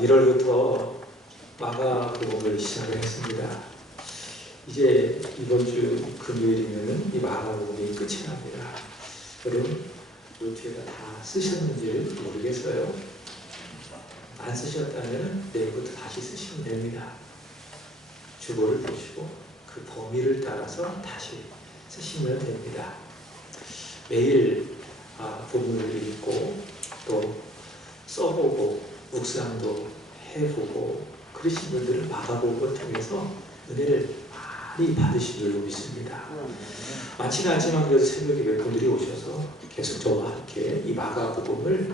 1월부터 마가복음을 시작을 했습니다. 이제 이번 주 금요일이면 이 마가복음이 끝이 납니다. 여러분 노트에다 다 쓰셨는지 모르겠어요. 안 쓰셨다면 내일부터 다시 쓰시면 됩니다. 주보를 보시고 그 범위를 따라서 다시 쓰시면 됩니다. 매일 본문을 읽고 또 써보고 묵상도 해보고 그러신 분들은 마가복음을 통해서 은혜를 많이 받으신 줄로 믿습니다. 많지는 않지만 그래도 새벽에 몇 분들이 오셔서 계속 저와 함께 이 마가복음을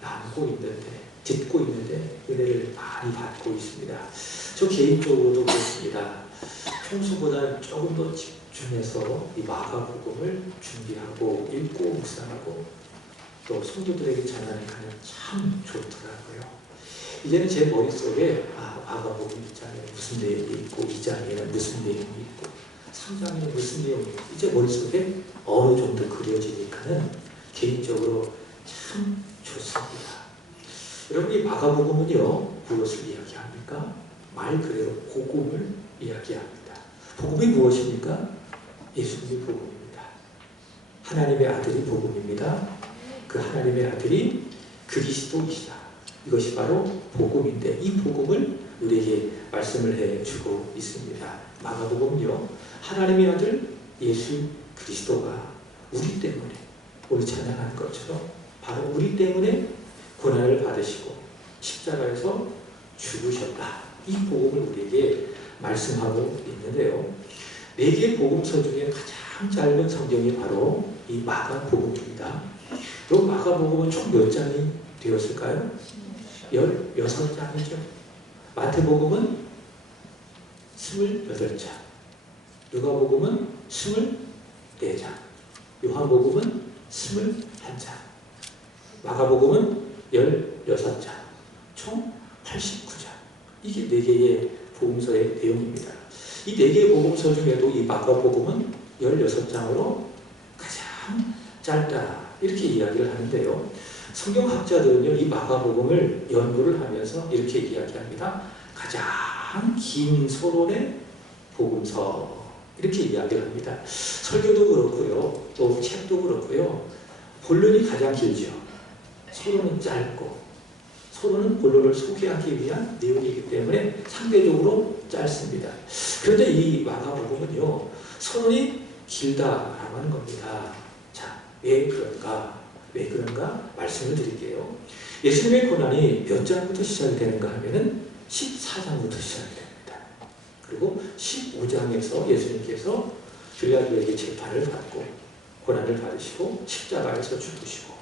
나누고 있는데, 듣고 있는데 은혜를 많이 받고 있습니다. 저 개인적으로도 그렇습니다. 평소보다 조금 더 집중해서 이 마가복음을 준비하고 읽고 묵상하고 또 성도들에게 전하니까 참 좋더라고요. 이제는 제 머릿속에 마가복음 1장에 무슨 내용이 있고 2장에는 무슨 내용이 있고 3장에는 무슨 내용이 있고 이제 머릿속에 어느 정도 그려지니까는 개인적으로 참 좋습니다. 여러분 이 마가복음은요 무엇을 이야기합니까? 말 그대로 복음을 이야기합니다. 복음이 무엇입니까? 예수님이 복음입니다. 하나님의 아들이 복음입니다. 그 하나님의 아들이 그리스도이시다. 이것이 바로 복음인데 이 복음을 우리에게 말씀을 해주고 있습니다. 마가복음은요 하나님의 아들 예수 그리스도가 우리 때문에 오늘 찬양한 것처럼 바로 우리 때문에 고난을 받으시고 십자가에서 죽으셨다. 이 복음을 우리에게 말씀하고 있는데요. 4개의 복음서 중에 가장 짧은 성경이 바로 이 마가복음입니다. 이 마가복음은 총 몇 장이 되었을까요? 16장이죠. 마태복음은 28장, 누가복음은 24장, 요한복음은 21장, 마가복음은 16장, 총 89장. 이게 4개의 복음서의 내용입니다. 이 4개의 복음서 중에도 이 마가복음은 16장으로 가장 짧다. 이렇게 이야기를 하는데요. 성경학자들은요, 이 마가복음을 연구를 하면서 이렇게 이야기합니다. 가장 긴 서론의 복음서. 이렇게 이야기를 합니다. 설교도 그렇고요, 또 책도 그렇고요. 본론이 가장 길죠. 서론은 짧고, 서론은 본론을 소개하기 위한 내용이기 때문에 상대적으로 짧습니다. 그런데 이 마가복음은요, 서론이 길다라고 하는 겁니다. 자, 왜 그런가? 왜 그런가? 말씀을 드릴게요. 예수님의 고난이 몇 장부터 시작이 되는가 하면은 14장부터 시작이 됩니다. 그리고 15장에서 예수님께서 빌라도에게 재판을 받고 고난을 받으시고 십자가에서 죽으시고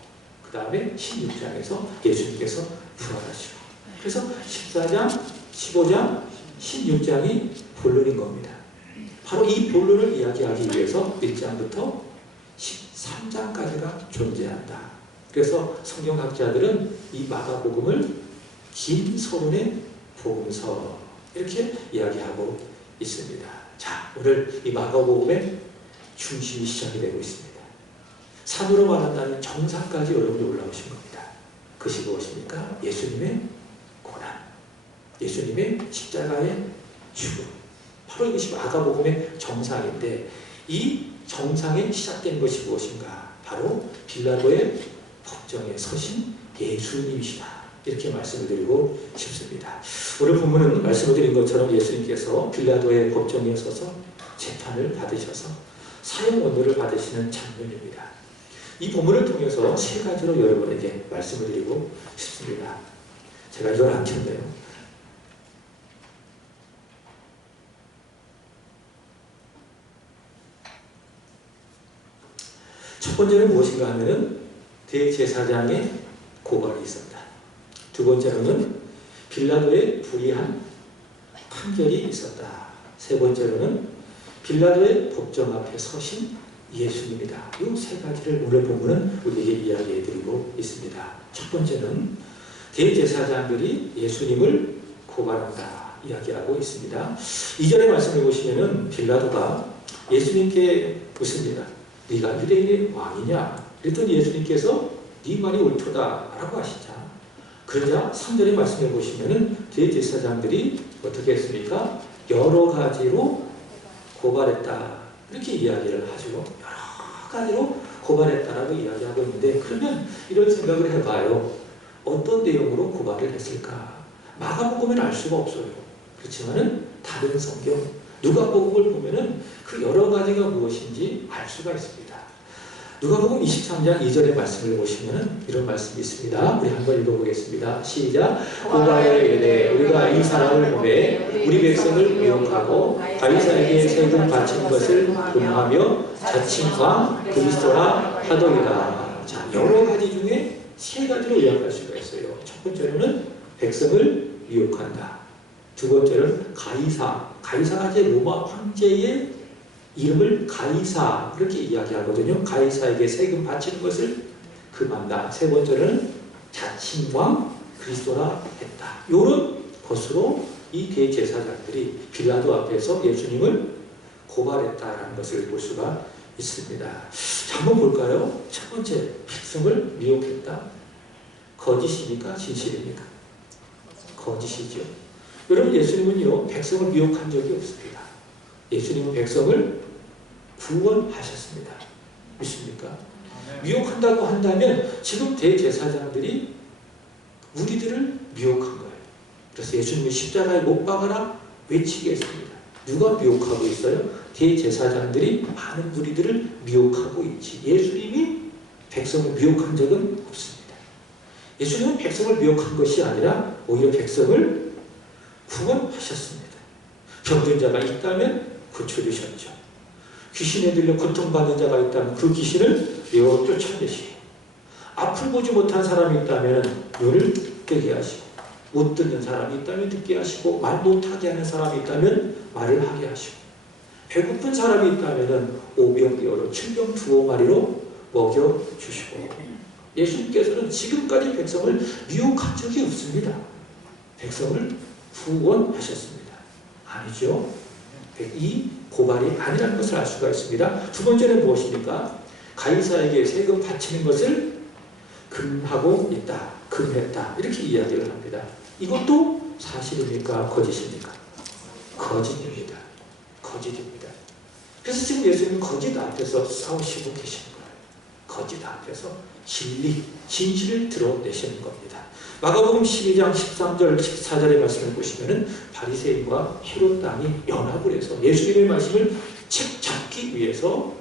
그 다음에 16장에서 예수님께서 부활하시고 그래서 14장, 15장, 16장이 본론인 겁니다. 바로 이 본론을 이야기하기 위해서 1장부터 13장까지가 존재한다. 그래서 성경학자들은 이 마가복음을 긴 서론의 복음서 이렇게 이야기하고 있습니다. 자, 오늘 이 마가복음의 중심이 시작이 되고 있습니다. 산으로 말한다면 정상까지 여러분이 올라오신 겁니다. 그것이 무엇입니까? 예수님의 고난, 예수님의 십자가의 죽음. 바로 이것이 마가복음의 정상인데 이 정상에 시작된 것이 무엇인가? 바로 빌라도의 법정에 서신 예수님이시다. 이렇게 말씀을 드리고 싶습니다. 오늘 본문은 말씀을 드린 것처럼 예수님께서 빌라도의 법정에 서서 재판을 받으셔서 사형 언도를 받으시는 장면입니다. 이 본문을 통해서 3가지로 여러분에게 말씀을 드리고 싶습니다. 제가 이걸 안 켰네요. 첫 번째는 무엇인가 하면은 대제사장의 고발이 있었다. 두 번째로는 빌라도의 불의한 판결이 있었다. 세 번째로는 빌라도의 법정 앞에 서신 예수님이다. 이 3가지를 오늘 본문은 우리에게 이야기해 드리고 있습니다. 첫 번째는 대제사장들이 예수님을 고발한다 이야기하고 있습니다. 이전에 말씀해 보시면은 빌라도가 예수님께 묻습니다. 네가 유대인의 왕이냐? 그랬더니 예수님께서 네 말이 옳도다 라고 하시자 그러자 3절의 말씀해 보시면은 대제사장들이 어떻게 했습니까? 여러 가지로 고발했다. 이렇게 이야기를 하죠. 여러 가지로 고발했다라고 이야기하고 있는데, 그러면 이런 생각을 해봐요. 어떤 내용으로 고발을 했을까? 마가복음에는 알 수가 없어요. 그렇지만은 다른 성경, 누가복음을 보면은 그 여러 가지가 무엇인지 알 수가 있습니다. 누가복음 23장 2절의 말씀을 보시면은 이런 말씀이 있습니다. 우리 한번 읽어보겠습니다. 시작. 고발하여 이르되 우리가 이 사람을 보매 우리 백성을 미혹하고 가이사에게 세금 바친 것을 금하며 자칭과 그리스도라 하더이다. 자, 여러 가지 중에 세 가지로 요약할 수가 있어요. 첫 번째로는 백성을 미혹한다. 두 번째는 가이사가 이제 로마 황제의 이름을 가이사 이렇게 이야기하거든요. 가이사에게 세금 바치는 것을 금한다. 세 번째는 자칭과 그리스도라 했다. 이런 것으로 이 대제사장들이 빌라도 앞에서 예수님을 고발했다라는 것을 볼 수가 있습니다. 자, 한번 볼까요? 첫 번째, 백성을 미혹했다. 거짓입니까? 진실입니까? 거짓이죠. 여러분, 예수님은요, 백성을 미혹한 적이 없습니다. 예수님은 백성을 구원하셨습니다. 믿습니까? 미혹한다고 한다면 지금 대제사장들이 우리들을 미혹한 거예요. 그래서 예수님이 십자가에 못 박아라 외치게 했습니다. 누가 미혹하고 있어요? 대제사장들이 많은 우리들을 미혹하고 있지. 예수님이 백성을 미혹한 적은 없습니다. 예수님은 백성을 미혹한 것이 아니라 오히려 백성을 구원하셨습니다. 병든 자가 있다면 고쳐주셨죠. 귀신에 들려 고통받는 자가 있다면 그 귀신을 내어 쫓아내시고, 앞을 보지 못한 사람이 있다면 눈을 뜨게 하시고, 못 듣는 사람이 있다면 듣게 하시고, 말 못하게 하는 사람이 있다면 말을 하게 하시고, 배고픈 사람이 있다면 오병이어로 7병 2마리로 먹여주시고, 예수님께서는 지금까지 백성을 미혹한 적이 없습니다. 백성을 구원하셨습니다. 아니죠. 이 고발이 아니라는 것을 알 수가 있습니다. 두 번째는 무엇입니까? 가이사에게 세금 바치는 것을 금하고 있다. 금했다. 이렇게 이야기를 합니다. 이것도 사실입니까? 거짓입니까? 거짓입니다. 거짓입니다. 그래서 지금 예수님은 거짓 앞에서 싸우시고 계시는 거예요. 거짓 앞에서 진리, 진실을 드러내시는 겁니다. 마가복음 12장 13절, 14절의 말씀을 보시면은 바리새인과 헤롯 당이 연합을 해서 예수님의 말씀을 책잡기 위해서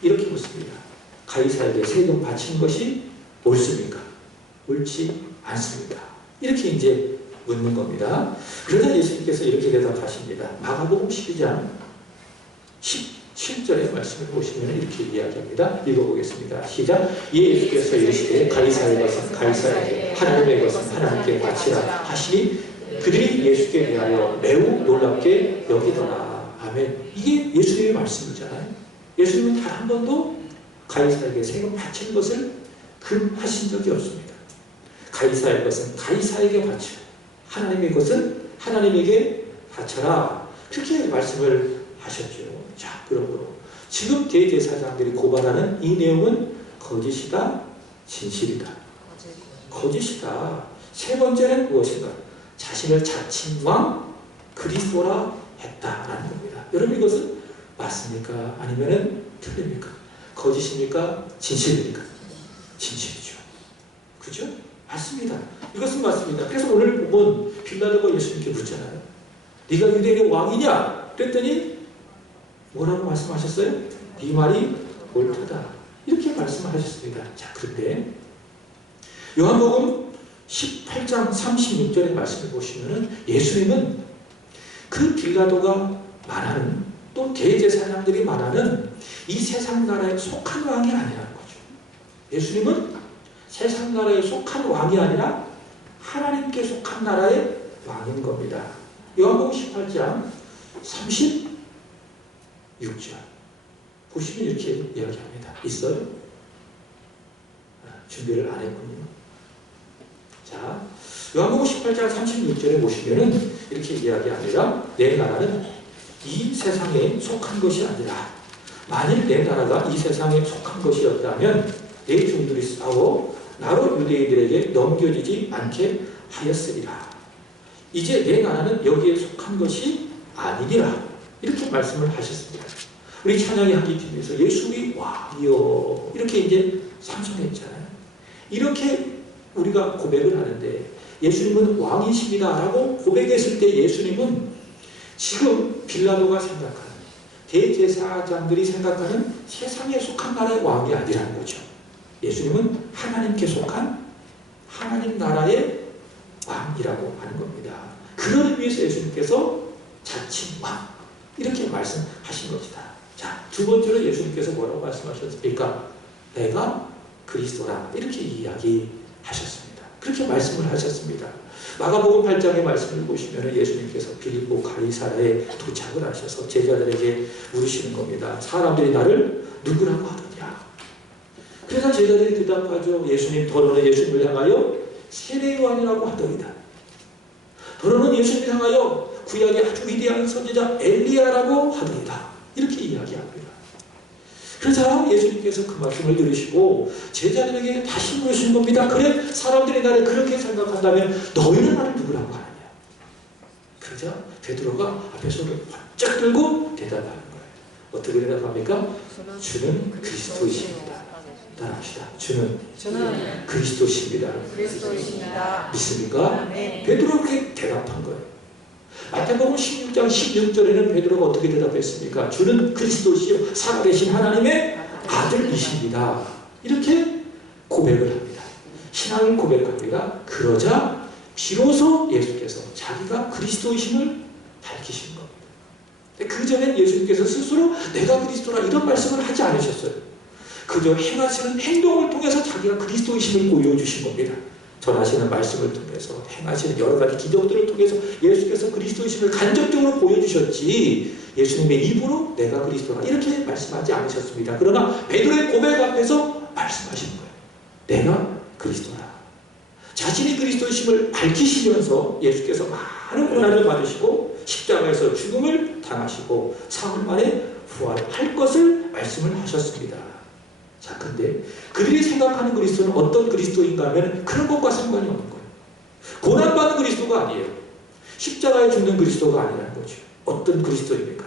이렇게 묻습니다. 가이사에게 세금 바치는 것이 옳습니까? 옳지 않습니다. 이렇게 이제 묻는 겁니다. 그러자 예수님께서 이렇게 대답하십니다. 마가복음 12장 17절의 말씀을 보시면 이렇게 이야기합니다. 읽어보겠습니다. 시작. 예수께서 이르시되 가이사의 것은 가이사에게, 하나님의 것은 하나님께 바치라 하시니 그들이 예수께 대하여 매우 놀랍게 여기더라. 아멘. 이게 예수님의 말씀이잖아요. 예수님은 단 한 번도 가이사에게 세금 바치는 것을 금하신 적이 없습니다. 가이사의 것은 가이사에게 바치라, 하나님의 것은 하나님에게 바쳐라. 그렇게 말씀을 하셨죠. 자, 그러므로 지금 대제사장들이 고발하는 이 내용은 거짓이다, 진실이다. 거짓이다. 세 번째는 무엇인가? 자신을 자칭왕 그리스도라 했다라는 겁니다. 여러분, 이것은 맞습니까? 아니면은 틀립니까? 거짓입니까? 진실입니까? 진실이죠. 그죠? 맞습니다. 이것은 맞습니다. 그래서 오늘 보면 빌라도가 예수님께 묻잖아요. 네가 유대인의 왕이냐? 그랬더니 뭐라고 말씀하셨어요? 네 말이 옳다. 이렇게 말씀하셨습니다. 자, 그런데 요한복음 18장 36절의 말씀을 보시면은 예수님은 그 빌라도가 말하는, 또 대제사장들이 말하는 이 세상 나라에 속한 왕이 아니라는 거죠. 예수님은 세상 나라에 속한 왕이 아니라 하나님께 속한 나라의 왕인 겁니다. 요한복음 18장 36절 보시면 이렇게 이야기합니다. 있어요? 준비를 안 했군요. 자, 요한복음 18장 36절에 보시면은 이렇게 이야기합니다. 내 나라는 이 세상에 속한 것이 아니라, 만일 내 나라가 이 세상에 속한 것이었다면 내 종들이 싸워 나로 유대인들에게 넘겨지지 않게 하였으리라. 이제 내 나라는 여기에 속한 것이 아니니라. 이렇게 말씀을 하셨습니다. 우리 찬양의 한기 팀에서 예수의 왕이여 이렇게 이제 상송했잖아요. 이렇게 우리가 고백을 하는데 예수님은 왕이십니다 라고 고백했을 때 예수님은 지금 빌라도가 생각하는, 대제사장들이 생각하는 세상에 속한 나라의 왕이 아니라는 거죠. 예수님은 하나님께 속한 하나님 나라의 왕이라고 하는 겁니다. 그런 의미에서 예수님께서 자칭 왕 이렇게 말씀하신 것이다. 자, 두 번째로 예수님께서 뭐라고 말씀하셨습니까? 내가 그리스도라 이렇게 이야기하셨습니다. 그렇게 말씀을 하셨습니다. 마가복음 8장의 말씀을 보시면 예수님께서 빌립보 가이사랴에 도착을 하셔서 제자들에게 물으시는 겁니다. 사람들이 나를 누구라고 하느냐? 그래서 제자들이 대답하죠. 예수님, 더러는 예수님을 향하여 세례요한이라고 하더이다. 더러는 예수님을 향하여 구약의 아주 위대한 선지자 엘리야라고 하더이다. 이렇게 이야기합니다. 그래서 예수님께서 그 말씀을 들으시고 제자들에게 다시 물으신 겁니다. 그래, 사람들이 나를 그렇게 생각한다면 너희는 나를 누구라고 하느냐? 그러자 베드로가 앞에 손을 번쩍 들고 대답하는 거예요. 어떻게 대답합니까? 주는 그리스도이십니다. 따라합시다. 주는 그리스도십니다. 믿습니까? 네. 베드로가 그렇게 대답한 거예요. 마태복음 16장 16절에는 베드로가 어떻게 대답했습니까? 주는 그리스도시요 살아계신 하나님의 아들이십니다. 이렇게 고백을 합니다. 신앙을 고백합니다. 그러자 비로소 예수께서 자기가 그리스도이심을 밝히신 겁니다. 그 전엔 예수님께서 스스로 내가 그리스도라 이런 말씀을 하지 않으셨어요. 그저 행하시는 행동을 통해서 자기가 그리스도이심을 보여주신 겁니다. 전하시는 말씀을 통해서 행하시는 여러 가지 기적들을 통해서 예수께서 그리스도이심을 간접적으로 보여주셨지 예수님의 입으로 내가 그리스도라 이렇게 말씀하지 않으셨습니다. 그러나 베드로의 고백 앞에서 말씀하시는 거예요. 내가 그리스도라. 자신이 그리스도이심을 밝히시면서 예수께서 많은 고난을 받으시고 십자가에서 죽음을 당하시고 사흘 만에 부활할 것을 말씀을 하셨습니다. 자, 근데 그들이 생각하는 그리스도는 어떤 그리스도인가 하면 그런 것과 상관이 없는 거예요. 고난받는 그리스도가 아니에요. 십자가에 죽는 그리스도가 아니라는 거죠. 어떤 그리스도입니까?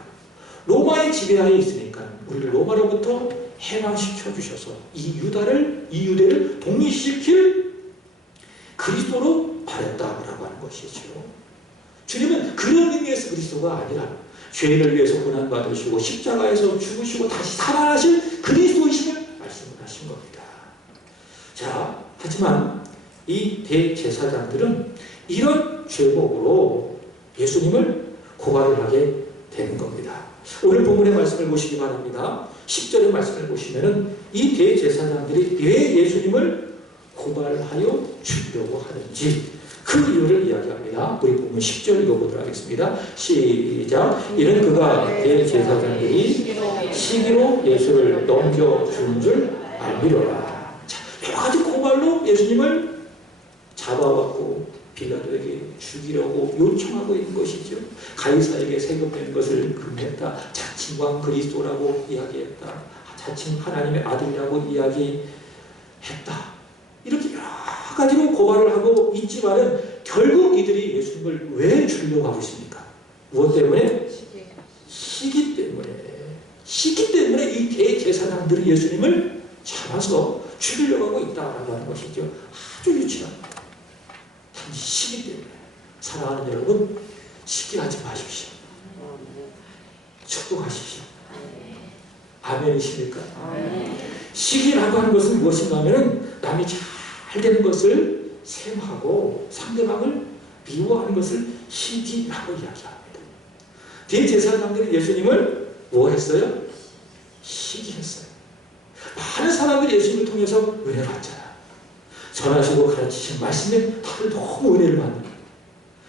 로마의 지배하에 있으니까 우리를 로마로부터 해방시켜 주셔서 이 유대를 독립시킬 그리스도로 바랬다라고 하는 것이죠. 주님은 그런 의미에서 그리스도가 아니라 죄를 위해서 고난받으시고 십자가에서 죽으시고 다시 살아나신 그리스도이심을 말씀을 하신 겁니다. 자, 하지만 이 대제사장들은 이런 죄목으로 예수님을 고발을 하게 되는 겁니다. 오늘 본문의 말씀을 보시기 바랍니다. 10절의 말씀을 보시면은 이 대제사장들이 왜 예수님을 고발하여 죽이려고 하는지 그 이유를 이야기합니다. 우리 본문 10절 읽어보도록 하겠습니다. 시작. 이는 그가 대제사장들이 시기로 예수를 넘겨준 줄 알미려라. 자, 여러 가지 고발로 예수님을 잡아왔고 빌라도에게 죽이려고 요청하고 있는 것이죠. 가이사에게 세금 낸 것을 금했다. 자칭 왕 그리스도라고 이야기했다. 자칭 하나님의 아들이라고 이야기했다. 이렇게 여러 가지로 고발을 하고 있지만은 결국 이들이 예수님을 왜 죽이려고 하고 있습니까? 무엇 때문에? 시기 때문에. 시기 때문에 이 대제사장들이 예수님을 잡아서 죽이려고 하고 있다라고 하는 것이죠. 아주 유치한 단지 시기 때문에. 사랑하는 여러분, 시기하지 마십시오. 축복하십시오. 아멘이십니까? 시기라고 하는 것은 무엇인가 하면 남이 잘 되는 것을 셈하고 상대방을 미워하는 것을 시기라고 이야기합니다. 대제사장들이 예수님을 뭐 했어요? 시기했어요. 많은 사람들이 예수님을 통해서 은혜를 받잖아. 전하시고 가르치신 말씀에 다들 너무 은혜를 받는 거예요.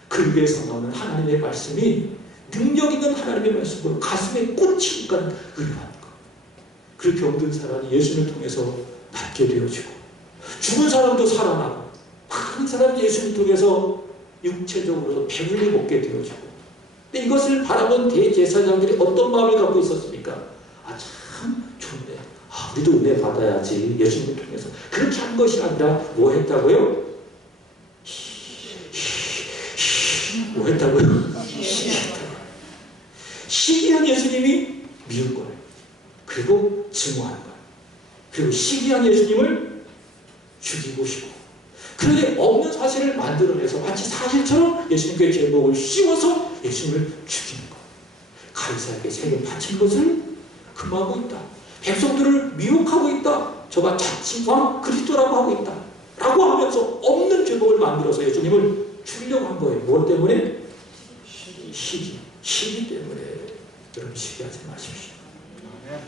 그 입에서 나오는 하나님의 말씀이 능력 있는 하나님의 말씀으로 가슴에 꽂히니까 은혜 받는 거예요. 그 병든 사람이 예수님을 통해서 낫게 되어지고 죽은 사람도 살아나고 많은 사람이 예수님을 통해서 육체적으로 배불리 먹게 되어지고 근데 이것을 바라본 대제사장들이 어떤 마음을 갖고 있었습니까? 아, 참 좋네. 아, 우리도 은혜 받아야지. 예수님을 통해서 그렇게 하는 것이 아니라 뭐 했다고요? 뭐 했다고요? 시기한 예수님이 미운 거예요. 그리고 증오하는 거예요. 그리고 시기한 예수님을 죽이고 싶고, 그런데 없는 사실을 만들어내서 마치 사실처럼 예수님께 제목을 씌워서 예수님을 죽이는 거예요. 가이사에게 세금 바친 것을 금하고 있다. 백성들을 미혹하고 있다. 저가 자칭왕 그리스도라고 하고 있다. 라고 하면서 없는 제목을 만들어서 예수님을 죽이려고 한 거예요. 무엇 때문에? 시기 때문에. 여러분, 시기하지 마십시오.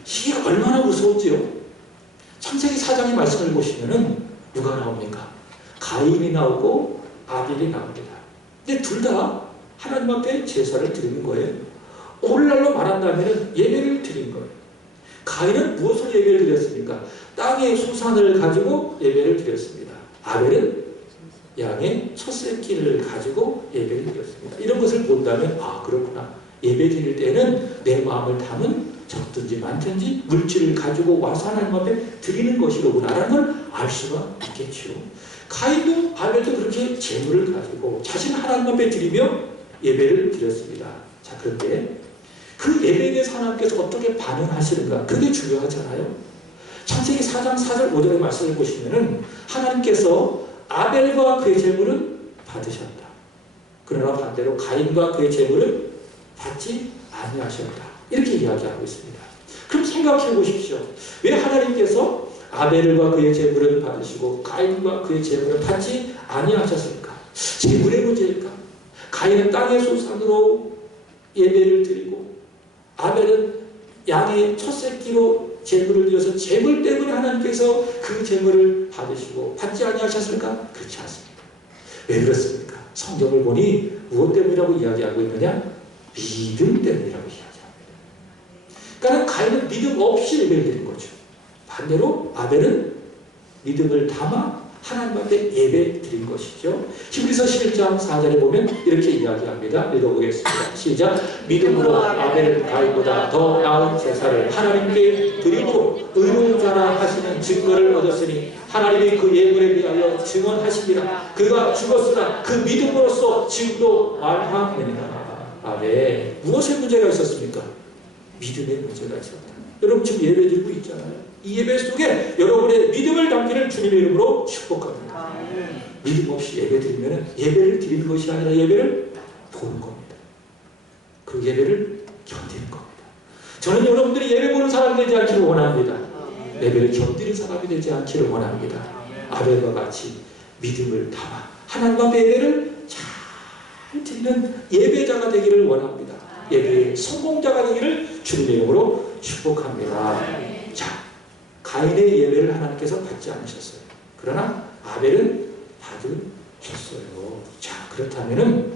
시기가 얼마나 무서운지요. 창세기 4장의 말씀을 보시면은 누가 나옵니까? 가인이 나오고 아벨이 나옵니다. 근데 둘 다 하나님 앞에 제사를 드리는 거예요. 오늘날로 말한다면 예배를 드린 거예요. 가인은 무엇으로 예배를 드렸습니까? 땅의 소산을 가지고 예배를 드렸습니다. 아벨은 양의 첫 새끼를 가지고 예배를 드렸습니다. 이런 것을 본다면 아, 그렇구나. 예배 드릴 때는 내 마음을 담은 적든지 많든지 물질을 가지고 와서 하나님 앞에 드리는 것이로구나 라는 걸 알 수가 있겠죠. 가인도 아벨도 그렇게 재물을 가지고 자신 하나님 앞에 드리며 예배를 드렸습니다. 자, 그런데 그 예배에 대해서 하나님께서 어떻게 반응하시는가, 그게 중요하잖아요. 창세기 4장 4절 5절의 말씀을 보시면은 하나님께서 아벨과 그의 재물은 받으셨다. 그러나 반대로 가인과 그의 재물은 받지 아니하셨다. 이렇게 이야기하고 있습니다. 그럼 생각해 보십시오. 왜 하나님께서 아벨과 그의 재물은 받으시고 가인과 그의 재물은 받지 아니하셨을까? 재물의 문제일까? 가인은 땅의 소산으로 예배를 드리고 아벨은 양의 첫 새끼로 재물을 드려서 재물 때문에 하나님께서 그 재물을 받으시고 받지 아니하셨을까? 그렇지 않습니다. 왜 그렇습니까? 성경을 보니 무엇 때문이라고 이야기하고 있느냐? 믿음 때문이라고 이야기합니다. 그러니까 가인은 믿음 없이 예배를 드린 거죠. 반대로 아벨은 믿음을 담아 하나님 앞에 예배 드린 것이죠. 히브리서 11장 4절에 보면 이렇게 이야기합니다. 읽어보겠습니다. 시작. 믿음으로 아벨은 가인보다 더 나은 제사를 하나님께 드리고 의로운 자라 하시는 증거를 얻었으니 하나님이 그 예물에 대하여 증언하시니라. 그가 죽었으나 그 믿음으로써 지금도 말하느니라. 아멘. 무엇에 문제가 있었습니까? 믿음에 문제가 있었다. 여러분 지금 예배 드리고 있잖아요. 이 예배 속에 여러분의 믿음을 담기를 주님의 이름으로 축복합니다. 믿음 없이 예배 드리면 예배를 드리는 것이 아니라 예배를 보는 겁니다. 그 예배를 견디는 겁니다. 저는 여러분들이 예배 보는 사람이 되지 않기를 원합니다. 예배를 견디는 사람이 되지 않기를 원합니다. 아벨과 같이 믿음을 담아 하나님 앞에 예배를 잘 드리는 예배자가 되기를 원합니다. 예배의 성공자가 되기를 주님의 이름으로 축복합니다. 자, 가인의 예배를 하나님께서 받지 않으셨어요. 그러나 아벨은 받으셨어요. 자, 그렇다면은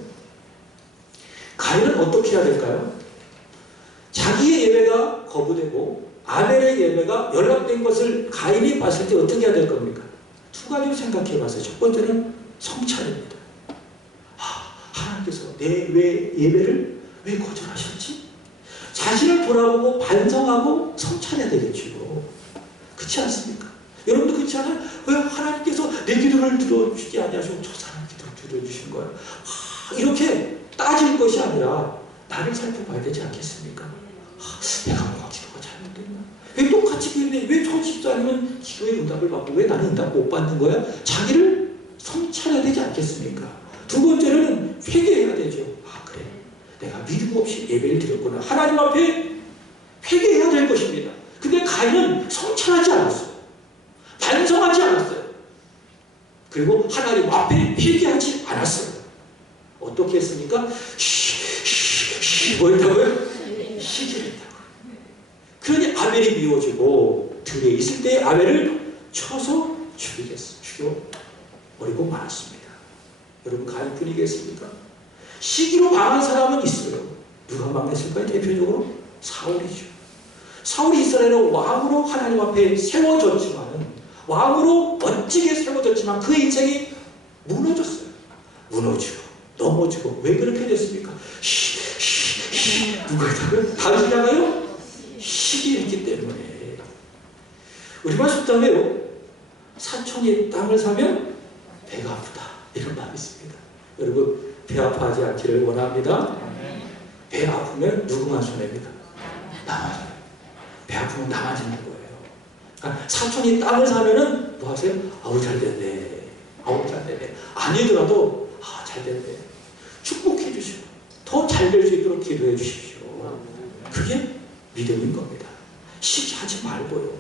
가인은 어떻게 해야 될까요? 자기의 예배가 거부되고 아벨의 예배가 연락된 것을 가인이 봤을 때 어떻게 해야 될 겁니까? 두 가지로 생각해 봤어요. 첫 번째는 성찰입니다. 하나님께서 내 예배를 왜 거절하셨지? 자신을 돌아보고 반성하고 성찰해야 되겠죠. 그렇지 않습니까? 여러분도 그렇지 않아요? 왜 하나님께서 내 기도를 들어주지 아니하시고 저 사람 기도를 들어주신 거예요? 이렇게 따질 것이 아니라 나를 살펴봐야 되지 않겠습니까? 내가 뭐가 기도가 잘못됐나? 왜 똑같이 기도했는데 왜 저 집사님은 기도의 응답을 받고 왜 나는 응답 못 받는 거야? 자기를 성찰해야 되지 않겠습니까? 두 번째는 회개해야 되죠. 그래. 내가 믿음 없이 예배를 드렸구나. 하나님 앞에 회개해야 될 것입니다. 근데 가인은 성찰하지 않았어요. 반성하지 않았어요. 그리고 하나님 앞에 회개하지 않았어요. 어떻게 했습니까? 뭐 했다고요? 시기를 했다고요. 그러니 아벨이 미워지고 들에 있을 때 아벨을 쳐서 죽여버리고 말았습니다. 여러분 가인뿐이겠습니까? 시기로 망한 사람은 있어요. 누가 망했을까요? 대표적으로 사울이죠. 사울이 이스라엘의 왕으로 하나님 앞에 세워졌지만, 왕으로 멋지게 세워졌지만 그 인생이 무너졌어요. 무너지고 넘어지고. 왜 그렇게 됐습니까? 누가 있다고요? 다르시잖아요? 시기였기 때문에. 우리말 속담에요. 사촌이 땅을 사면 배가 아프다. 이런 말이 있습니다. 여러분, 배 아파하지 않기를 원합니다. 배 아프면 누구만 손해입니까? 나만 손해. 배 아프면 나만 짓는 거예요. 그러니까 사촌이 땅을 사면은 뭐 하세요? 아우 잘 됐네. 아우 잘 됐네. 아니더라도 잘 됐네. 축복해 주시고 더 잘 될 수 있도록 기도해 주십시오. 그게 믿음인 겁니다. 시기하지 말고요.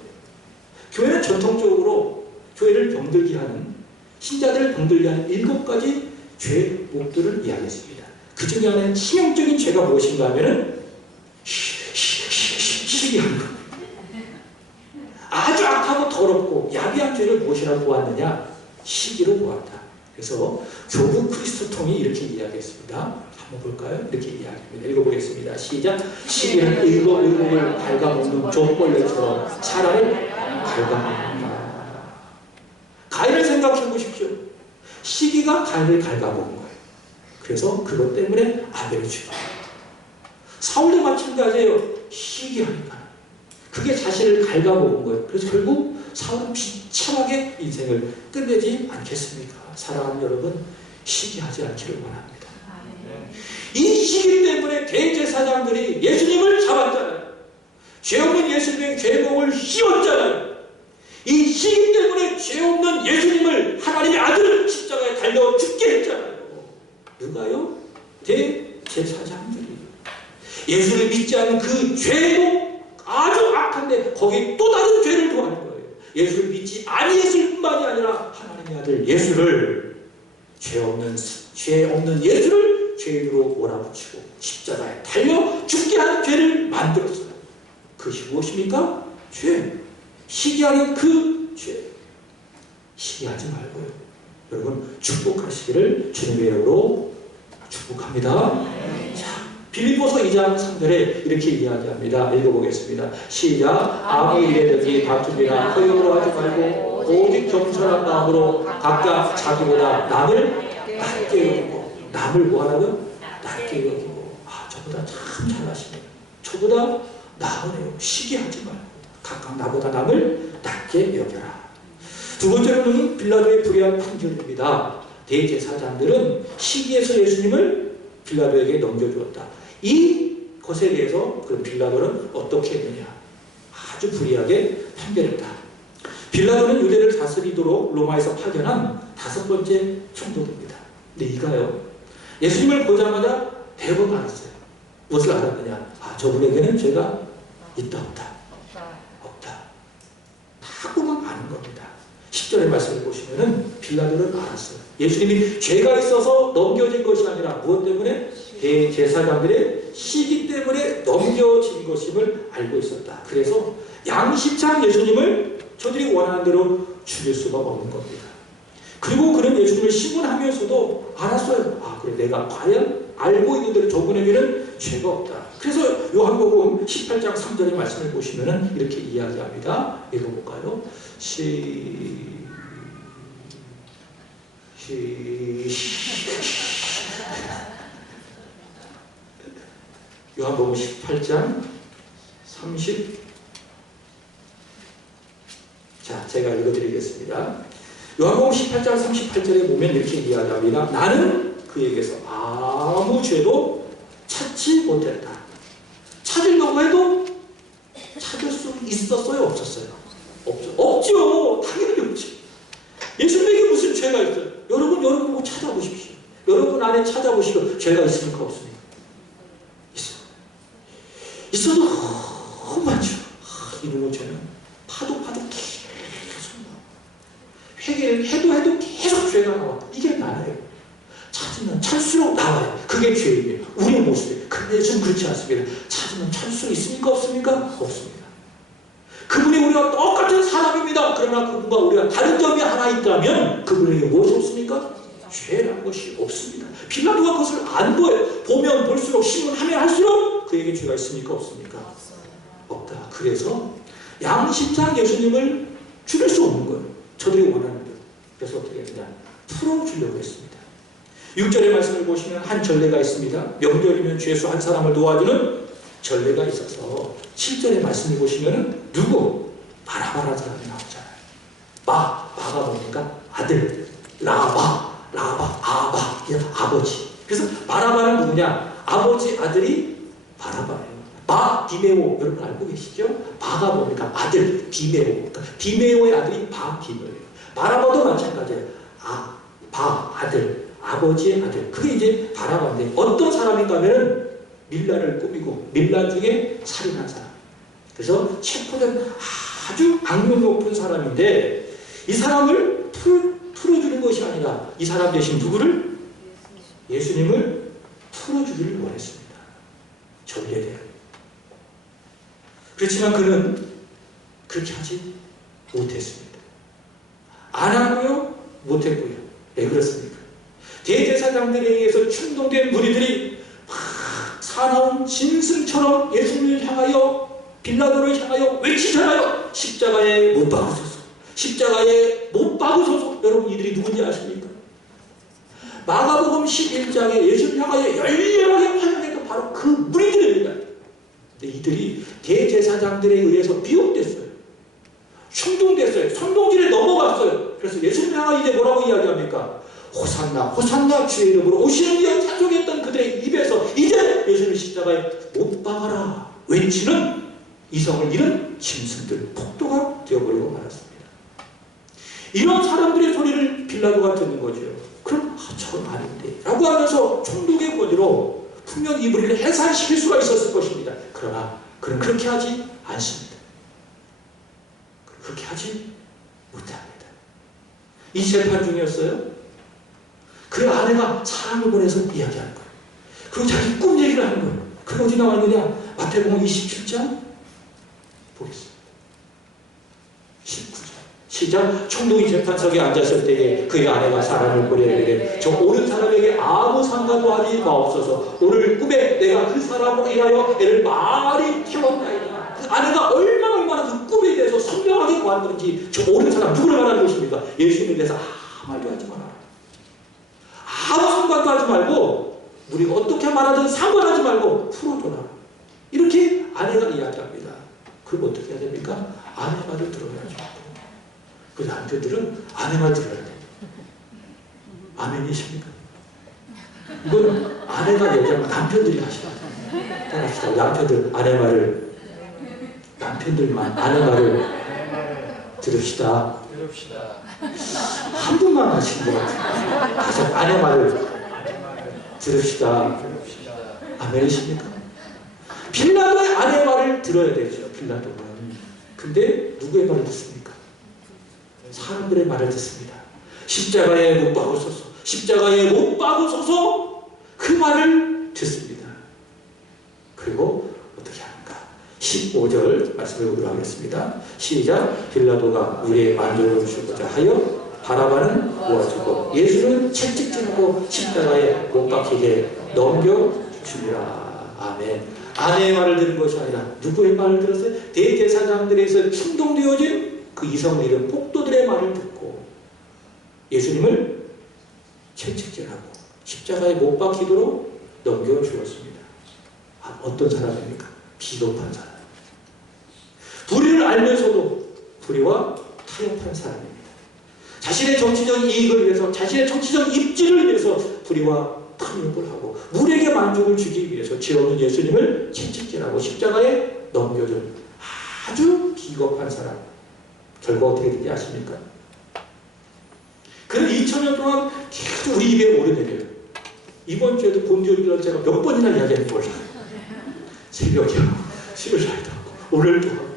교회는 전통적으로 교회를 병들게 하는, 신자들을 병들게 하는 7가지 죄목들을 이야기했습니다. 그 중에 하나는 치명적인 죄가 무엇인가 하면은 시기하는 겁니다. 아주 악하고 더럽고 야비한 죄를 무엇이라고 보았느냐? 시기로 보았다. 그래서 교부 크리스토통이 이렇게 이야기했습니다. 한번 볼까요? 이렇게 이야기합니다. 읽어보겠습니다. 시작. 시기는 의복을 갉아먹는 족벌레처럼 사람을 갉아먹는다. 가인을 생각해 보십시오. 시기가 가인을 갉아먹은 거예요. 그래서 그것 때문에 아벨을 죽였어요. 사울도 마찬가지예요. 시기하니까. 그게 자신을 갉아먹은 거예요. 그래서 결국 사울은 비참하게 인생을 끝내지 않겠습니까? 사랑하는 여러분, 시기하지 않기를 원합니다. 이 시기 때문에 대제사장들이 예수님을 잡았잖아요. 죄 없는 예수님의 죄목을 씌웠잖아요. 이 시기 때문에 죄 없는 예수님을, 하나님의 아들을 십자가에 달려 죽게 했잖아요. 누가요? 대제사장들이. 예수를 믿지 않는 그 죄목, 아주 악한데 거기에 또 다른 죄를 더하는 거예요. 예수를 믿지 아니했을 뿐만이 아니라 하나님의 아들 예수를, 죄 없는 예수를 죄인으로 몰아붙이고 십자가에 달려 죽게 하는 죄를 만들었어요. 그것이 무엇입니까? 죄. 시기하는 그 죄. 시기하지 말고요. 여러분, 축복하시기를 주님의 이름으로 축복합니다. 자, 빌립보서 2장 3절에 이렇게 이야기합니다. 읽어보겠습니다. 시작. 아무 일에든지 다툼이나 허용으로 하지 말고 오직 겸손한 마음으로 각각 자기보다 남을 낮게 여기고, 남을 뭐하라고요? 낮게 여기고, 저보다 참 잘하시네, 저보다 나으네요. 시기하지 말고 각각 나보다 남을 낮게 여겨라. 두 번째로는 빌라도의 불의한 판결입니다. 대제사장들은 시기에서 예수님을 빌라도에게 넘겨주었다. 이 것에 대해서 그 빌라도는 어떻게 했느냐? 아주 불의하게 판결했다. 빌라도는 유대를 다스리도록 로마에서 파견한 5번째 총독입니다. 근데 이가요, 예수님을 보자마자 대법 알았어요. 무엇을 알았느냐? 저분에게는 죄가 있다 없다? 없다. 하고만 아는 겁니다. 10절의 말씀을 보시면은 빌라도는 알았어요. 예수님이 죄가 있어서 넘겨진 것이 아니라 무엇 때문에? 대제사장들의 시기 때문에 넘겨진 것임을 알고 있었다. 그래서 양심상 예수님을 저들이 원하는 대로 죽일 수가 없는 겁니다. 그리고 그런 예수님을 신문하면서도 알았어요. 그래, 내가 과연 알고 있는 대로 저분에게는 죄가 없다. 그래서 요한복음 18장 3절의 말씀을 보시면 이렇게 이야기합니다. 읽어볼까요? 요한복음 18장 30. 자, 제가 읽어드리겠습니다. 요한복음 18장 38절에 보면 이렇게 이야기합니다. 나는 그에게서 아무 죄도 찾지 못했다. 찾으려고 해도 찾을 수 있었어요? 없었어요? 없죠. 당연히 없죠. 예수님에게 무슨 죄가 있어요? 여러분 보고 찾아보십시오. 여러분 안에 찾아보시고 죄가 있습니까? 없습니까? 있어도 너무 많죠. 이놈의 죄는 파도 계속 나와. 회개를 해도 계속 죄가 나와. 이게 나예요. 찾으면 찾을수록 나와요. 그게 죄예요. 우리의 모습이에요. 근데 예수는 그렇지 않습니다. 찾으면 찾을 수 있습니까? 없습니까? 없습니다. 그분이 우리와 똑같은 사람입니다. 그러나 그분과 우리가 다른 점이 하나 있다면 그분에게 무엇이 없습니까? 죄라는 것이 없습니다. 빌라도가 그것을 안 보여요. 보면 볼수록, 신문하면 할수록 그에게 죄가 있습니까? 없습니까? 없다. 그래서 양심상 예수님을 죽일 수 없는 거예요. 저들이 원하는 대로. 그래서 어떻게 했냐? 풀어주려고 했습니다. 6절의 말씀을 보시면 한 전례가 있습니다. 명절이면 죄수 한 사람을 도와주는 전례가 있어서 7절의 말씀을 보시면 누구? 바라바라는 사람이 나오잖아요. 바가 뭡니까? 아들. 라바, 아바, 아버지. 그래서 바라바는 누구냐? 아버지, 아들이 바라바예요. 바, 디메오, 여러분 알고 계시죠? 바가 뭡니까? 아들, 디메오. 그러니까 디메오의 아들이 바, 디메오예요. 바라바도 마찬가지예요. 바, 아들, 아버지의 아들. 그게 이제 바라바인데, 어떤 사람인가 하면 밀라를 꾸미고, 밀라 중에 살인한 사람. 그래서 체포된 아주 악명 높은 사람인데, 이 사람을 풀어주는 것이 아니라, 이 사람 대신 누구를? 예수님을 풀어주기를 원했습니다. 전례대로. 그렇지만 그는 그렇게 하지 못했습니다. 안 하고요, 못했고요. 왜 그렇습니까? 대제사장들에 의해서 충동된 무리들이 사나운 짐승처럼 예수님을 향하여, 빌라도를 향하여 외치잖아요. 십자가에 못 박으소서. 십자가에 못 박으소서. 여러분 이들이 누군지 아십니까? 마가복음 11장에 예수를 향하여 열렬하게 환영했던 바로 그 무리들입니다. 근데 이들이 대제사장들에 의해서 미혹됐어요. 충동됐어요. 선동질에 넘어갔어요. 그래서 예수를 향하여 이제 뭐라고 이야기합니까? 호산나, 호산나 주의 이름으로 오시는 이여 찬송했던 그들의 입에서 이제 예수를 십자가에 못 박아라 외치는 이성을 잃은 짐승들, 폭도가 되어버리고 말았습니다. 이런 사람들의 소리를 빌라도가 듣는 거죠. 그럼 저건 아닌데 라고 하면서 총독의 권위로 분명 이 무리를 해산시킬 수가 있었을 것입니다. 그러나 그는 그렇게 하지 않습니다. 그렇게 하지 못합니다. 이 재판 중이었어요. 그 아내가 사람을 보내서 이야기하는 거예요. 그리고 자기 꿈 얘기를 하는 거예요. 그게 어디 나와 있느냐? 마태복음 27장 보겠습니다. 19절 시작. 총독이 재판석에 앉았을 때에 그의 아내가 사람을 보내려되 저 오는 사람에게 아무 상관도 하지 마옵소서. 오늘 꿈에 내가 그 사람으로 인하여 애를 많이 키웠나이다. 그 아내가 얼마나 그 꿈에 대해서 선명하게 보았는지 저 오는 사람 누구를 말하는 것입니까? 예수님에 대해서 아무 말도 하지 마라. 아무 상관도 하지 말고 우리가 어떻게 말하든 상관하지 말고 풀어줘라. 이렇게 아내가 이야기합니다. 그럼 어떻게 해야 됩니까? 아내 말을 들어야죠. 그 남편들은 아내 말 들어야 돼요. 아멘이십니까? 이건 아내가 얘기하면 남편들이 하시라. 따라합시다. 남편들 아내 말을, 남편들만 아내 말을 들읍시다. 한 분만 하시는 것 같아요. 가서 아내 말을 들읍시다. 아멘이십니까? 빌라도의 아내 말을 들어야 되죠. 빌라도는. 근데 누구의 말을 듣습니까? 사람들의 말을 듣습니다. 십자가에 못 박으소서. 십자가에 못 박으소서. 그 말을 듣습니다. 그리고 어떻게 하는가? 15절 말씀해 보도록 하겠습니다. 시작. 빌라도가 우리의 만족을 주고자 하여 바라바는 모아주고 예수는 채찍질하고 십자가에 못 박히게 넘겨주리라. 아멘. 아내의 말을 들은 것이 아니라 누구의 말을 들었어요? 대제사장들에서 충동되어진 그 이성을 잃은 폭도들의 말을 듣고 예수님을 채찍질하고 십자가에 못 박히도록 넘겨주었습니다. 어떤 사람입니까? 비겁한 사람. 불의를 알면서도 불의와 타협한 사람입니다. 자신의 정치적 이익을 위해서, 자신의 정치적 입지를 위해서 불의와 타협을 하고 물에게 만족을 주기 위해서 죄 없는 예수님을 채찍질하고 십자가에 넘겨준 아주 비겁한 사람. 결과 어떻게 되는지 아십니까? 그는 2000년 동안 계속 우리 입에 오르내려요. 이번 주에도 본디오를 제가 몇 번이나 이야기하는 몰라요. 새벽에 하고, 수요일날도 하고, 오늘도 하고.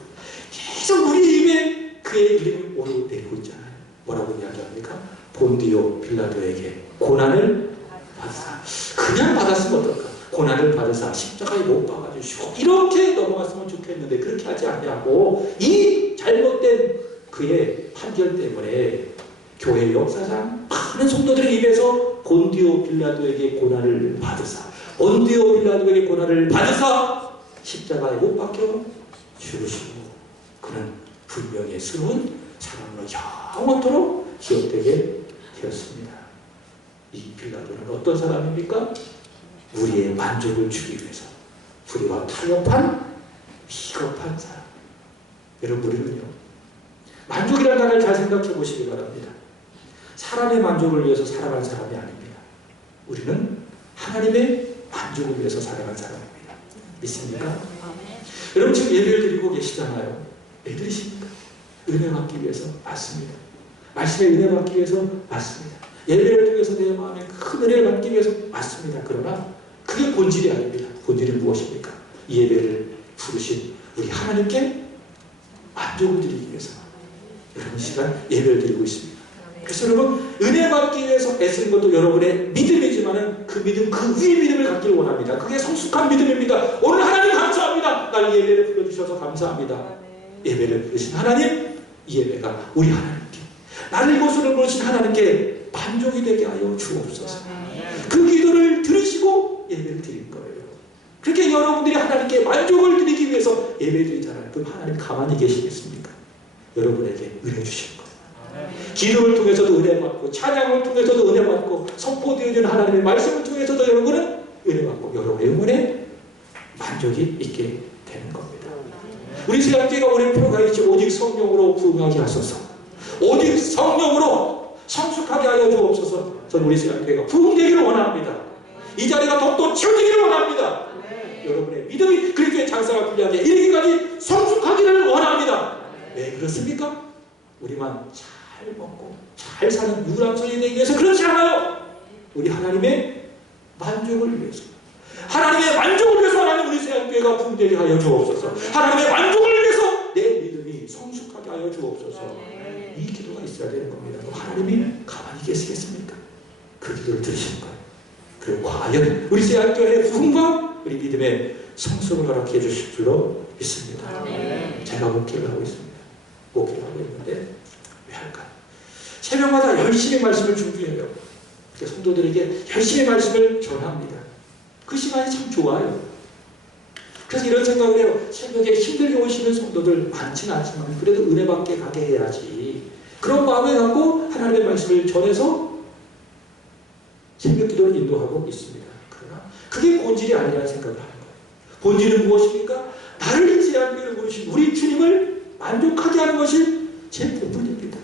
계속 우리 입에 그의 이름이 오르내리고 있잖아요. 뭐라고 이야기합니까? 본디오 빌라도에게 고난을 받으사. 그냥 받았으면 어떨까? 고난을 받으사 십자가에 못 박아주시고 이렇게 넘어갔으면 좋겠는데 그렇게 하지 않냐고 이 잘못된 그의 판결 때문에 교회 역사상 많은 성도들의 입에서 본디오 빌라도에게 고난을 받으사, 본디오 빌라도에게 고난을 받으사 십자가에 못 박혀 죽으시고 그는 불명예스러운 사람으로 영원토록 기억되게 되었습니다. 이 빌라도는 어떤 사람입니까? 우리의 만족을 주기 위해서 불의와 타협한 비겁한 사람. 여러분, 우리는요 만족이라는 단어를 잘 생각해 보시기 바랍니다. 사람의 만족을 위해서 살아가는 사람이 아닙니다. 우리는 하나님의 만족을 위해서 살아가는 사람입니다. 믿습니까? 여러분 지금 예배를 드리고 계시잖아요. 왜 드리십니까? 은혜 받기 위해서 맞습니다. 말씀의 은혜 받기 위해서 맞습니다. 예배를 통해서 내 마음에 큰 은혜를 받기 위해서 맞습니다. 그러나 그게 본질이 아닙니다. 본질은 무엇입니까? 이 예배를 부르신 우리 하나님께 만족을 드리기 위해서 여러분 시간 예배를 드리고 있습니다. 그래서 여러분 은혜 받기 위해서 애쓰는 것도 여러분의 믿음이지만 그 믿음, 그 위의 믿음을 갖기를 원합니다. 그게 성숙한 믿음입니다. 오늘 하나님 감사합니다. 날 예배를 불러주셔서 감사합니다. 예배를 부르신 하나님, 이 예배가 우리 하나님께 나를 이곳으로 부르신 하나님께 만족이 되게 하여 주옵소서. 그 기도를 들으시고 예배를 드린 거예요. 그렇게 여러분들이 하나님께 만족을 드리기 위해서 예배 드리잖아요. 그럼 하나님 가만히 계시겠습니까? 여러분에게 은혜 주실 거예요. 기도를 통해서도 은혜 받고 찬양을 통해서도 은혜 받고 선포되어지는 하나님의 말씀을 통해서도 여러분은 은혜 받고 여러분의 영혼에 만족이 있게 되는 겁니다. 우리 신앙교회가 올해 표가 있지 오직 성령으로 부흥하게 하소서. 오직 성령으로 성숙하게 하여 주옵소서. 저는 우리 신앙교회가 부흥되기를 원합니다. 이 자리가 더욱더 채워지기를 원합니다. 여러분의 믿음이 그렇게 장사가 불리하게 이르기까지 성숙하기를 원합니다. 왜 그렇습니까? 우리만 잘 먹고 잘 사는 유람선이 되기 위해서 그렇지 않아요. 우리 하나님의 만족을 위해서, 하나님의 만족을 위해서 하나님 우리 신앙교회가 부흥되게 하여 주옵소서. 하나님의 만족을 위해서 내 믿음이 성숙하게 하여 주옵소서. 이 기도가 있어야 되는 겁니다. 하나님이 가만히 계시겠습니까? 그 기도를 들으시는 거예요. 그리고 과연 우리 신앙교회의 부흥과 우리 믿음의 성숙을 허락해 주실 줄로 믿습니다. 제가 목회를 하고 있습니다. 목회를 하고 있는데 왜 할까요? 새벽마다 열심히 말씀을 준비해요. 성도들에게 열심히 말씀을 전합니다. 그 시간이 참 좋아요. 그래서 이런 생각을 해요. 새벽에 힘들게 오시는 성도들 많지는 않지만 그래도 은혜 받게 가게 해야지. 그런 마음을 갖고 하나님의 말씀을 전해서 새벽 기도를 인도하고 있습니다. 그러나 그게 본질이 아니라는 생각을 하는 거예요. 본질은 무엇입니까? 나를 이 제한교회를 부르신 우리 주님을 만족하게 하는 것이 제 본분입니다.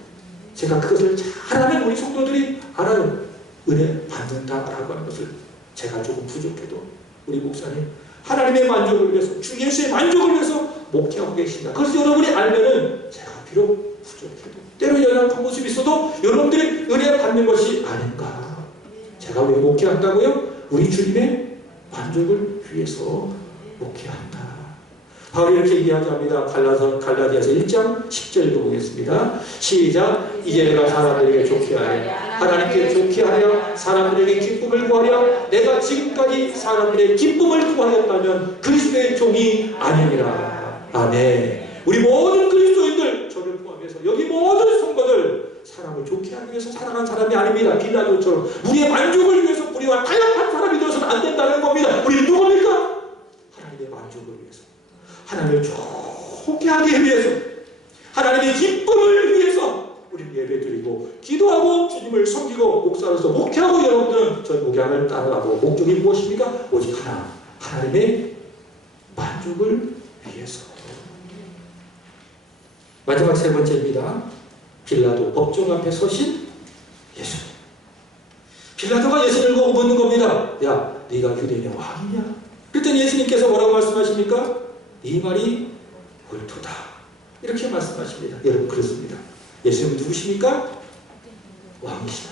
제가 그것을 잘하면 우리 성도들이 알아요. 은혜 받는다라고 하는 것을 제가 조금 부족해도 우리 목사님 하나님의 만족을 위해서 주 예수의 만족을 위해서 목회하고 계신다. 그래서 여러분이 알면은 제가 비록 부족해도 때로 연약한 모습이 있어도 여러분들이 은혜 받는 것이 아닌가. 제가 왜 목회한다고요? 우리 주님의 만족을 위해서 목회한다. 바울이 이렇게 이야기합니다. 갈라디아서 1장 10절도 보겠습니다. 시작. 이제 내가 사람들에게 좋게 하여 하나님께 좋게 하여 사람들에게 기쁨을 구하려 내가 지금까지 사람들의 기쁨을 구하였다면 그리스도의 종이 아니니라. 아멘. 우리 모든 그리스도인들 저를 포함해서 여기 모든 성도들 사람을 좋게 하기 위해서 살아간 사람이 아닙니다. 빌라도처럼 우리의 만족을 위해서 우리와 타협한 사람이 되어서는 안 된다는 겁니다. 우리는 누굽니까? 하나님의 만족을 위해서, 하나님을 좋게 하기 위해서, 하나님의 기쁨을 위해서 우리는 예배드리고 기도하고 주님을 섬기고 목사로서 목회하고 여러분들은 저희 목양을 따라가고 목적이 무엇입니까? 오직 하나님의 만족을 위해서. 마지막 세 번째입니다. 빌라도 법정 앞에 서신 예수님. 빌라도가 예수님을 보고 묻는 겁니다. 야, 네가 유대인의 왕이냐? 그랬더니 예수님께서 뭐라고 말씀하십니까? 네 말이 옳도다. 이렇게 말씀하십니다. 여러분 그렇습니다. 예수님은 누구십니까? 왕이시다.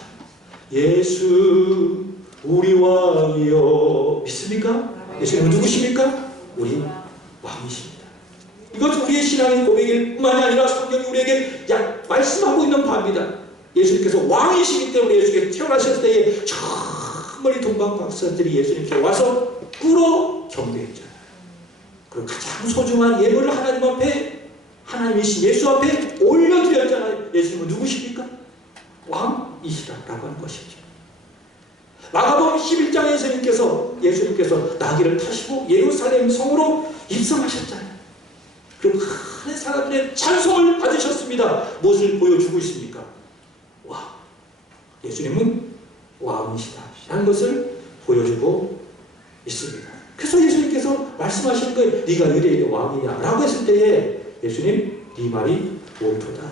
예수 우리 왕이여. 믿습니까? 예수님은 누구십니까? 우리 왕이십니다. 이것은 우리의 신앙의 고백일 뿐만이 아니라 성경이 우리에게 말씀하고 있는 바입니다. 예수님께서 왕이시기 때문에 예수님께서 태어나셨을 때에 저 멀리 동방 박사들이 예수님께 와서 꿇어 경배했잖아요. 그리고 가장 소중한 예물을 하나님 앞에, 하나님이신 예수 앞에 올려드렸잖아요. 예수님은 누구십니까? 왕이시라고 하는 것이죠. 마가복음 11장에 예수님께서 나귀를 타시고 예루살렘 성으로 입성하셨잖아요. 그럼 많은 사람들의 찬송을 받으셨습니다. 무엇을 보여주고 있습니까? 왕. 예수님은 왕이시다 라는 것을 보여주고 있습니다. 그래서 예수님께서 말씀하시는 거예요. 네가 유대인의 왕이냐 라고 했을 때에 예수님 네 말이 옳도다.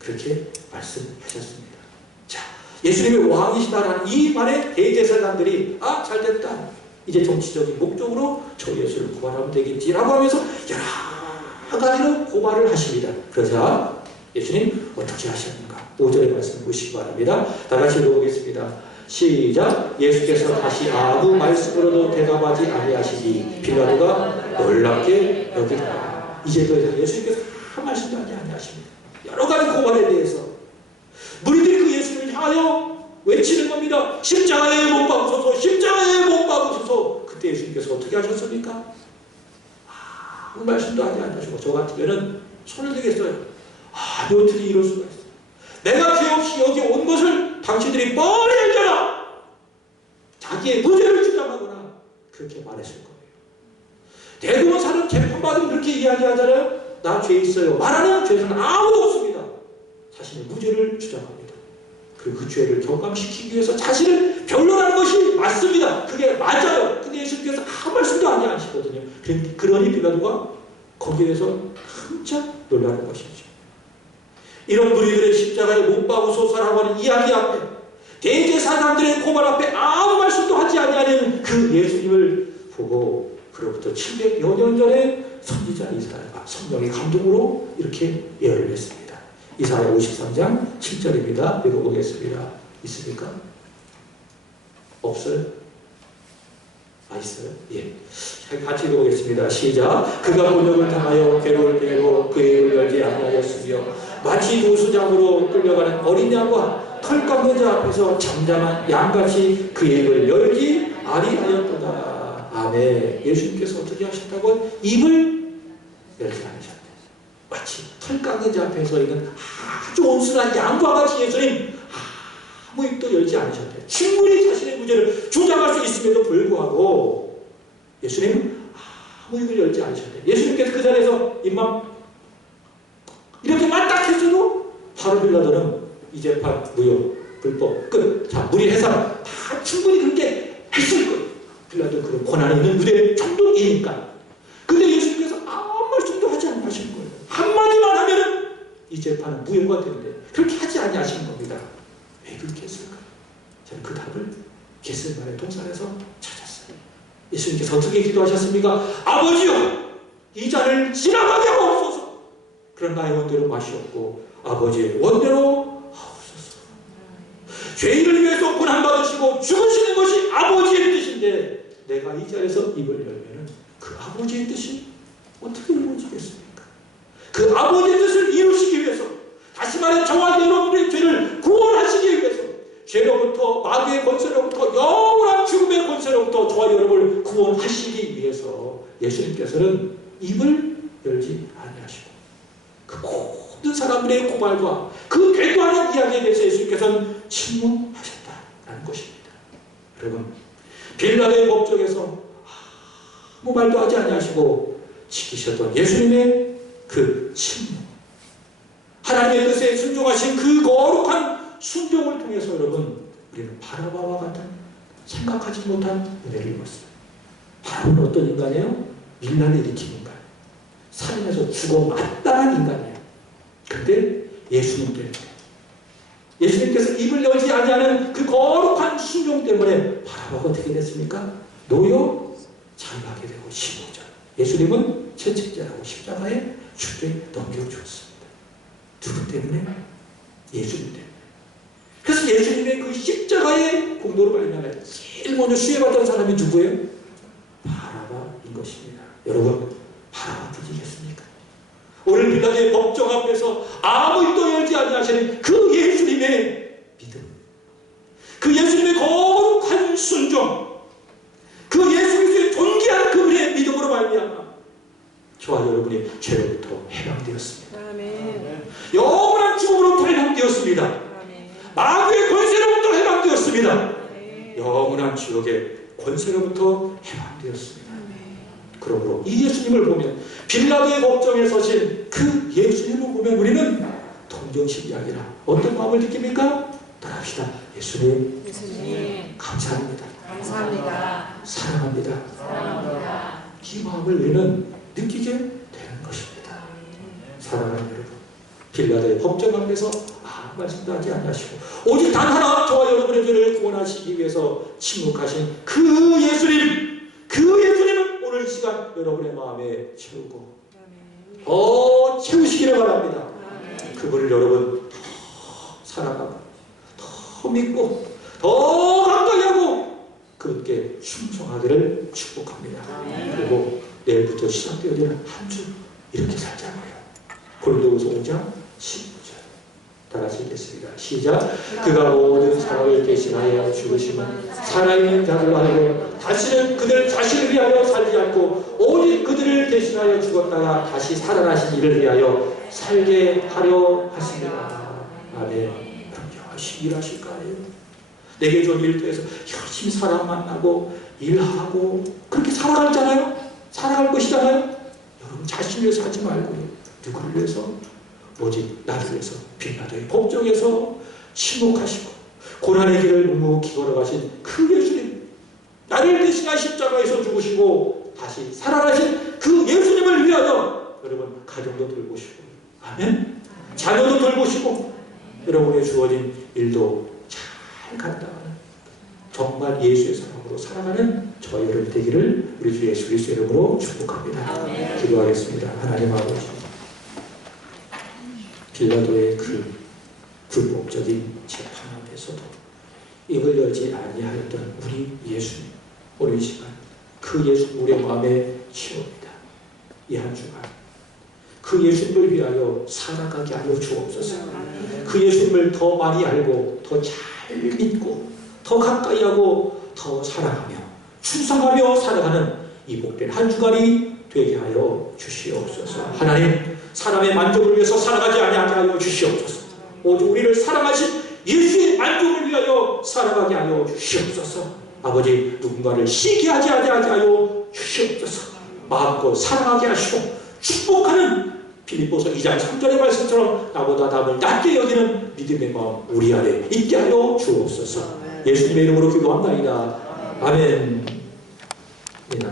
그렇게 말씀하셨습니다. 자, 예수님이 왕이시다라는 이 말에 대제사장들이 잘됐다. 이제 정치적인 목적으로 저 예수를 고발하면 되겠지라고 하면서 여러 가지로 고발을 하십니다. 그러자 예수님 어떻게 하셨는가? 5절의 말씀 보시기 바랍니다. 다 같이 읽어보겠습니다. 시작. 예수께서 다시 아무 말씀으로도 대답하지 아니하시니 빌라도가 놀랍게 여기더라. 이제 더 이상 예수님께서 한 말씀도 아니하십니다. 여러 가지 고발에 대해서 무리들이 그 예수님을 향하여 외치는 겁니다. 십자가에 못 박으소서, 십자가에 못 박으소서. 그때 예수님께서 어떻게 하셨습니까? 아무 말씀도 아니하시고 저 같으면 손을 들겠어요. 어떻게 이럴 수가 있어? 내가 죄 없이 여기 온 것을 당신들이 뻔히 알잖아. 자기의 무죄를 주장하거나 그렇게 말했을 거예요. 대부분 사람 재판받으면 그렇게 이야기하잖아요. 나 죄 있어요. 말하는 죄는 아무도 없습니다. 자신의 무죄를 주장합니다. 그리고 그 죄를 경감시키기 위해서 자신을 변론하는 것이 맞습니다. 그게 맞아요. 근데 예수님께서 아무 말씀도 아니하시거든요. 그러니 빌라도가 거기에 대해서 깜짝 놀라는 것이죠. 이런 무리들의 십자가에 못 박으소서라고 하는 이야기 앞에 대제사장들의 고발 앞에 아무 말씀도 하지 아니하는 그 예수님을 보고 그로부터 700여 년 전에 선지자 이사야가 성령의 감동으로 이렇게 예언을 했습니다. 이사야 53장 7절입니다. 읽어보겠습니다. 있습니까? 없어요? 있어요? 예. 같이 읽어보겠습니다. 시작. 그가 본역을 당하여 괴로울 때로 그의 입을 열지 아니하였으며 마치 노수장으로 끌려가는 어린 양과 털 깎는 자 앞에서 잠잠한 양같이 그의 입을 열지 아니하였도다. 아멘. 예수님께서 어떻게 하셨다고? 입을 열지 않으셨다. 마치 털 깎는 자 앞에서 있는 아주 온순한 양과 같이 예수님 아무 입도 열지 않으셨대요. 충분히 자신의 무죄를 주장할 수 있음에도 불구하고 예수님은 아무 입을 열지 않으셨대요. 예수님께서 그 자리에서 입만 이렇게 맞닥했어도 바로 빌라도는 이 재판 무효, 불법, 끝. 자, 무리 해산 다 충분히 그렇게 했을 거예요. 빌라도 그런 권한이 있는 무대 총독이니까. 근데 예수님께서 아무 말씀도 하지 않으신 거예요. 한마디만 하면 이 재판은 무효가 되는데 그렇게 하지 아니하신 겁니다. 왜 그렇게 했을까? 저는 그 답을 겟세마네 동산에서 찾았어요. 예수님께서 어떻게 기도하셨습니까? 아버지여, 이 잔을 지나가게 하옵소서. 그런 나의 원대로 맛이 없고 아버지의 원대로 하옵소서. 죄인을 위해서 고난받으시고 죽으시는 것이 아버지의 뜻인데 내가 이 자리에서 입을 열면 그 아버지의 뜻이 어떻게 이루어지겠습니까? 그 아버지의 뜻을 이루시기 위해서, 다시 말해 저와 여러분의 죄를 구원하시기 위해서, 죄로부터, 마귀의 권세로부터, 영원한 죽음의 권세로부터 저와 여러분을 구원하시기 위해서 예수님께서는 입을 열지 아니하시고 그 모든 사람들의 고발과 그 괴도하는 이야기에 대해서 예수님께서는 침묵하셨다라는 것입니다. 여러분, 빌라도의 법정에서 아무 말도 하지 아니하시고 지키셨던 예수님의 그 침묵, 하나님의 뜻에 순종하신 그 거룩한 순종을 통해서 여러분, 우리는 바라바와 같은 생각하지 못한 은혜를 입었어요. 바라바는 어떤 인간이에요? 밀란을 일으킨 인간, 살인해서 죽어 마땅한 인간이에요. 근데 예수님 때문에, 예수님께서 입을 열지 아니하는 그 거룩한 순종 때문에 바라바가 어떻게 됐습니까? 노여 장하게 되고 15절. 예수님은 채찍질하고 십자가에 죽게 넘겨주었습니다. 누구 때문에? 예수님 때문에. 그래서 예수님의 그 십자가의 공로로 말미암아 제일 먼저 수혜받은 사람이 누구예요? 바라바인 것입니다. 여러분, 바라바 부지겠습니까? 오늘 빌라도의 법정 앞에서 아무 입도 열지 아니하시는 그 예수님의 믿음, 그 예수님의 거룩한 순종, 그 예수 그리스도의 존귀한 그분의 믿음으로 말미암아 저와 여러분이 죄로부터 해방되었습니다. 아멘. 영원한 죽음으로부터 해방되었습니다. 아멘. 마귀의 권세로부터 해방되었습니다. 아멘. 영원한 지옥의 권세로부터 해방되었습니다. 아멘. 그러므로 이 예수님을 보면, 빌라도의 법정에 서신 그 예수님을 보면 우리는 동정심이 아니라 어떤 마음을 느낍니까? 따라합시다. 예수님, 감사합니다. 감사합니다. 사랑합니다. 사랑합니다. 이 마음을 우리는 느끼게 되는 것입니다. 사랑하는 여러분, 빌라도의 법정 앞에서 아무 말씀도 하지 않으시고 오직 단 하나 저와 여러분의 죄를 구원하시기 위해서 침묵하신 그 예수님은 오늘 이 시간 여러분의 마음에 채우고 더 채우시기를 바랍니다. 그분을 여러분 더 사랑하고 더 믿고 더 가까이 하고 그분께 충성하기를 축복합니다. 그리고 내일부터 시작되어야 되는 한 주 이렇게 살자고요. 고린도후서 5장 19절 다 같이 읽겠습니다. 시작. 그가 모든 사람을 대신하여 죽으심은 살아있는 자들로 하여금 다시는 그들 자신을 위하여 살지 않고 오직 그들을 대신하여 죽었다가 다시 살아나신 이를 위하여 살게 하려 하십니다. 아멘. 그럼 열심히 일하실 거 아니에요? 내게 좋은 일터에서 열심히 사람 만나고 일하고 그렇게 살아가잖아요. 살아갈 것이잖아요. 여러분 자신을 위해서 하지 말고요. 누구를 위해서? 오직 나를 위해서 빌라도의 법정에서 침묵하시고 고난의 길을 묵묵히 걸어가신 그 예수님, 나를 대신하 십자가에서 죽으시고 다시 살아나신 그 예수님을 위하여 여러분 가정도 돌보시고 아멘. 자녀도 돌보시고 여러분의 주어진 일도 잘 감당하는 정말 예수의 사랑으로 살아가는 저와 여러분 되기를 우리 주 예수 그리스도의 이름으로 축복합니다. 기도하겠습니다. 하나님 아버지, 빌라도의 그 불법적인 재판 앞에서도 입을 열지 아니하였던 우리 예수님, 오늘 이 시간 그 예수님 우리의 마음에 채웁니다. 이 한 주간 그 예수님을 위하여 살아가게 하여 주옵소서. 그 예수님을 더 많이 알고 더 잘 믿고 더 가까이 하고 더 사랑하며 충성하며 살아가는 이 복된 한 주간이 되게 하여 주시옵소서. 하나님, 사람의 만족을 위해서 살아가지 아니하게 하여 주시옵소서. 오직 우리를 사랑하신 예수의 만족을 위하여 살아가게 하여 주시옵소서. 아버지, 누군가를 시기하지 하여 주시옵소서. 마음껏 사랑하게 하시고 축복하는 빌립보서 2장 3절의 말씀처럼 나보다 남을 낮게 여기는 믿음의 마음 우리 안에 있게 하여 주옵소서. 예수님의 이름으로 기도합나이다. 아멘.